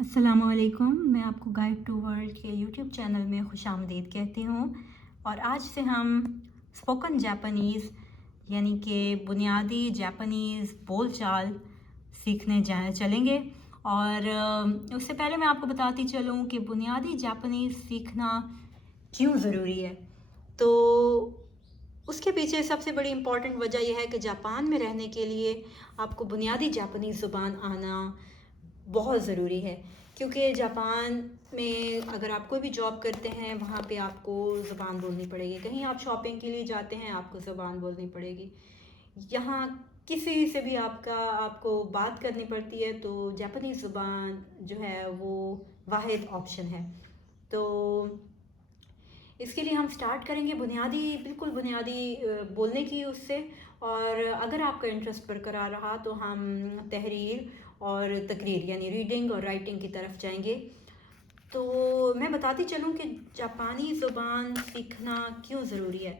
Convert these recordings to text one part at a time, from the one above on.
अस्सलामुअलैकुम। मैं आपको गाइड टू वर्ल्ड के यूट्यूब चैनल में खुशामदीद कहती हूँ। और आज से हम स्पोकन जापानीज़ यानी कि बुनियादी जापानीज़ बोलचाल सीखने चलेंगे। और उससे पहले मैं आपको बताती चलूँ कि बुनियादी जापानीज़ सीखना क्यों ज़रूरी है। तो उसके पीछे सबसे बड़ी इम्पॉर्टेंट वजह यह है कि जापान में रहने के लिए आपको बुनियादी जापानीज़ ज़ुबान आना बहुत ज़रूरी है। क्योंकि जापान में अगर आप कोई भी जॉब करते हैं वहाँ पे आपको ज़ुबान बोलनी पड़ेगी। कहीं आप शॉपिंग के लिए जाते हैं आपको ज़ुबान बोलनी पड़ेगी। यहाँ किसी से भी आपको बात करनी पड़ती है तो जापानीज़ ज़ुबान जो है वो वाहिद ऑप्शन है। तो इसके लिए हम स्टार्ट करेंगे बिल्कुल बुनियादी बोलने की उससे। और अगर आपका इंटरेस्ट बरकरार रहा तो हम तहरीर और तकरीर यानी रीडिंग और राइटिंग की तरफ जाएंगे। तो मैं बताती चलूँ कि जापानी ज़ुबान सीखना क्यों ज़रूरी है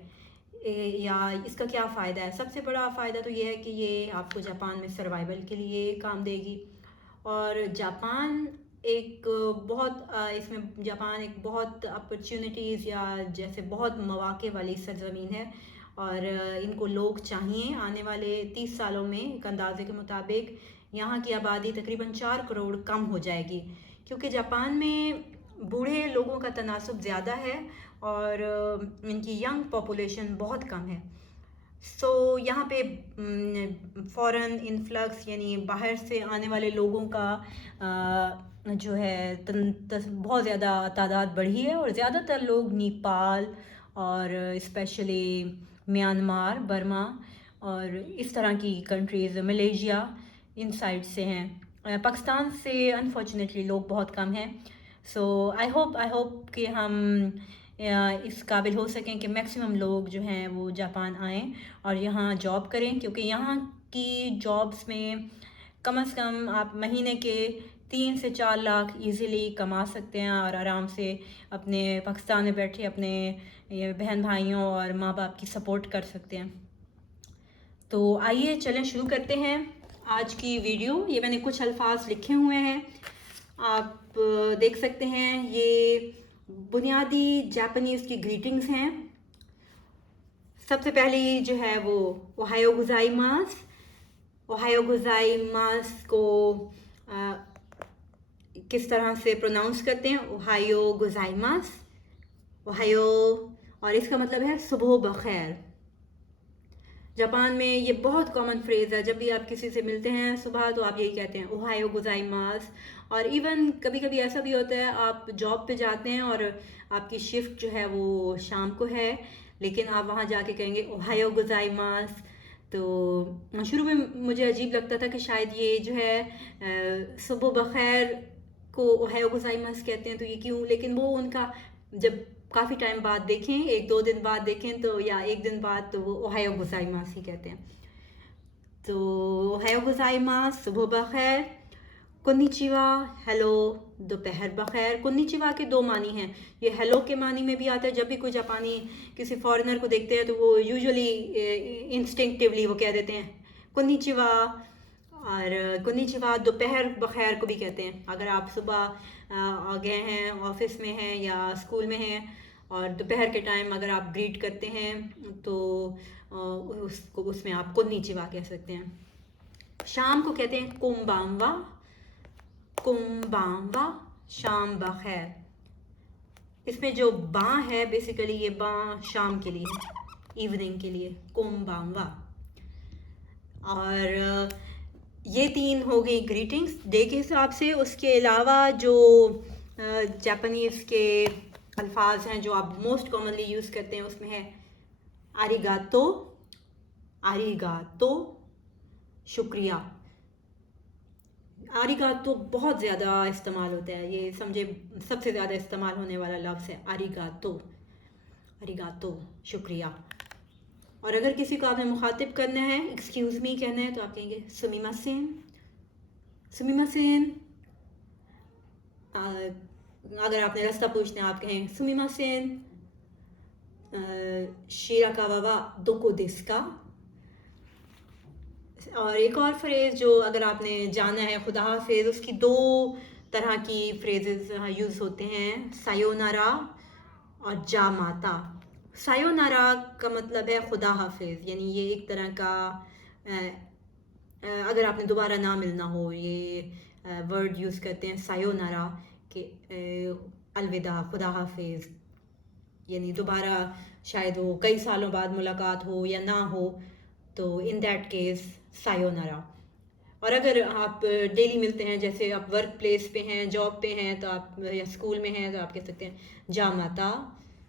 या इसका क्या फ़ायदा है। सबसे बड़ा फ़ायदा तो ये है कि ये आपको जापान में सर्वाइवल के लिए काम देगी। और जापान एक इसमें जापान एक बहुत अपॉर्चुनिटीज़ या जैसे बहुत मौक़े वाली सरज़मीन है। और इनको लोग चाहिए। आने वाले 30 सालों में एक अंदाज़े के मुताबिक यहाँ की आबादी तकरीबन 4 करोड़ कम हो जाएगी, क्योंकि जापान में बूढ़े लोगों का तनासुब ज़्यादा है और इनकी यंग पॉपुलेशन बहुत कम है। यहाँ पे फ़ॉरेन इन्फ्लक्स यानी बाहर से आने वाले लोगों का जो है बहुत ज़्यादा तादाद बढ़ी है। और ज़्यादातर लोग नेपाल और स्पेशली म्यांमार, बर्मा और इस तरह की कंट्रीज़, मलेशिया, इन साइड से हैं। पाकिस्तान से अनफॉर्चुनेटली लोग बहुत कम हैं। आई होप कि हम इस काबिल हो सकें कि मैक्सिमम लोग जो हैं वो जापान आएँ और यहाँ जॉब करें, क्योंकि यहाँ की जॉब्स में कम से कम आप महीने के 3 से 4 लाख इजीली कमा सकते हैं और आराम से अपने पाकिस्तान में बैठे अपने बहन भाइयों और माँ बाप की सपोर्ट कर सकते हैं। तो आइए चलें शुरू करते हैं आज की वीडियो। ये मैंने कुछ अल्फाज लिखे हुए हैं, आप देख सकते हैं। ये बुनियादी जापानीज़ की ग्रीटिंग्स हैं। सबसे पहली जो है वो ओहायो गोजाइमास। ओहायो गोजाइमास को किस तरह से प्रोनाउंस करते हैं, ओहायो गोजाइमास, ओहायो। और इसका मतलब है सुबह बखैर। जापान में ये बहुत कॉमन फ्रेज़ है। जब भी आप किसी से मिलते हैं सुबह तो आप यही कहते हैं ओहायो गोजाइमास। और इवन कभी कभी ऐसा भी होता है आप जॉब पे जाते हैं और आपकी शिफ्ट जो है वो शाम को है, लेकिन आप वहाँ जाके कहेंगे ओहायो गोजाइमास। तो शुरू में मुझे अजीब लगता था कि शायद ये जो है सुबह बखैर को ओहायो गोजाइमास कहते हैं तो ये क्यों, लेकिन वो उनका जब काफ़ी टाइम बाद देखें, 1-2 दिन बाद देखें तो या 1 दिन बाद, तो वो ओहायो गोजाइमास ही कहते हैं। तो ओहायो गोजाइमास सुबह बखैर। कोन्निचिवा हेलो दोपहर बखैर। कोन्निचिवा के 2 मानी हैं। ये हेलो के मानी में भी आता है। जब भी कोई जापानी किसी फॉरेनर को देखते हैं तो वो यूजुअली इंस्टिंक्टिवली वो कह देते हैं कोन्निचिवा। और कोन्निचिवा दोपहर बखैर को भी कहते हैं। अगर आप सुबह आ गए हैं, ऑफिस में हैं या स्कूल में हैं और दोपहर के टाइम अगर आप ग्रीट करते हैं तो उसमें आप कोन्निचिवा कह सकते हैं। शाम को कहते हैं कोम्बांवा। कोम्बांवा शाम बखैर। इसमें जो बा है बेसिकली ये बा शाम के लिए, इवनिंग के लिए, कोम्बांवा। और ये 3 हो गई ग्रीटिंग्स डे के हिसाब से। उसके अलावा जो जापानीज़ के अल्फाज हैं जो आप मोस्ट कॉमनली यूज़ करते हैं उसमें है आरिगातो। आरिगातो शुक्रिया। आरिगातो बहुत ज़्यादा इस्तेमाल होता है। ये समझे सबसे ज़्यादा इस्तेमाल होने वाला लफ्ज़ है आरिगातो। आरिगातो शुक्रिया। और अगर किसी को आपने मुखातिब करना है, एक्सक्यूज़ मी कहना है, तो आप कहेंगे सुमिमासेन। सुमिमासेन। अगर आपने रास्ता पूछना है आप कहें सुमिमासेन शिराकावा वा दोको देसु का। और एक और फ्रेज़ जो अगर आपने जाना है खुदा हाफिज़, उसकी 2 तरह की फ्रेजेस यूज़ होते हैं, सायोनारा और जा माता। सायोनारा का मतलब है खुदा हाफिज़, यानी ये एक तरह का अगर आपने दोबारा ना मिलना हो, ये वर्ड यूज़ करते हैं सायोनारा कि अलविदा, खुदा हाफिज़, यानी दोबारा शायद हो कई सालों बाद मुलाकात हो या ना हो, तो इन दैट केस सायोनारा। और अगर आप डेली मिलते हैं, जैसे आप वर्क प्लेस पे हैं, जॉब पे हैं, तो आप या स्कूल में हैं, तो आप कह सकते हैं जामाता।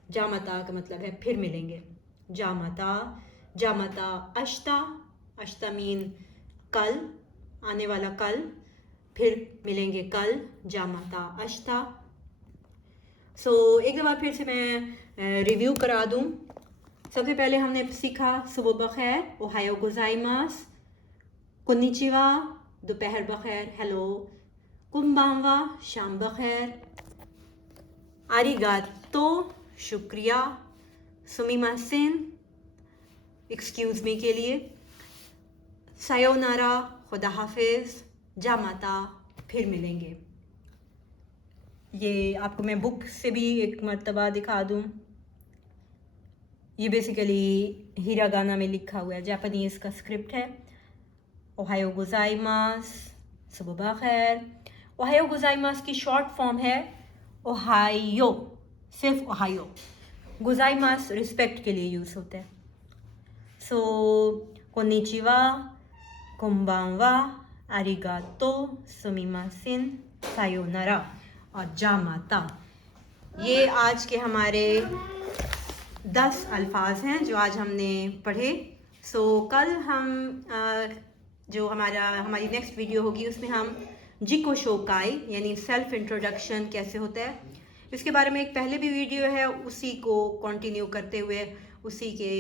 जामाता का मतलब है फिर मिलेंगे, जामाता। जामाता अश्ता, अश्ता मीन कल, आने वाला कल, फिर मिलेंगे कल, जामाता अश्ता। एक दफ़ा फिर से मैं रिव्यू करा दूँ। सबसे पहले हमने सीखा सुबह बखैर, ओहायो गोजाइमास, कोनिचिवा दोपहर बखैर, हेलो, कुम्बांवा शाम बखैर, आरिगातो शुक्रिया, सुमिमासेन एक्सक्यूज़ मी के लिए, सायोनारा खुदा हाफिज़, जामाता फिर मिलेंगे। ये आपको मैं बुक से भी एक मर्तबा दिखा दूँ। ये बेसिकली हिरागाना में लिखा हुआ है, जापानीज़ का स्क्रिप्ट है। ओहायो गोजाइमास, सुबह बखैर। ओहायो गोजाइमास की शॉर्ट फॉर्म है ओहायो, सिर्फ ओहायो। गोजाइमास रिस्पेक्ट के लिए यूज़ होता है। कोनिचिवा, कुम्बांवा, आरिगातो, सुमिमासेन, सायोनारा और जामाता। ये आज के हमारे 10 अल्फाज हैं जो आज हमने पढ़े। कल हम जो हमारी नेक्स्ट वीडियो होगी उसमें हम जिको शोकाई यानी सेल्फ इंट्रोडक्शन कैसे होता है, इसके बारे में एक पहले भी वीडियो है, उसी को कंटिन्यू करते हुए उसी के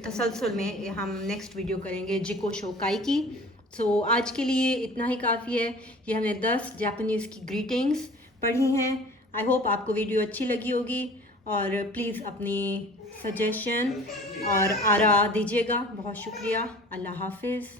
तसलसल में हम नेक्स्ट वीडियो करेंगे जिको शोकाई की। आज के लिए इतना ही काफ़ी है। ये हमने 10 जापानीज़ की ग्रीटिंग्स पढ़ी हैं। आई होप आपको वीडियो अच्छी लगी होगी, और प्लीज़ अपनी सजेशन और आरा दीजिएगा। बहुत शुक्रिया। अल्लाह हाफिज़।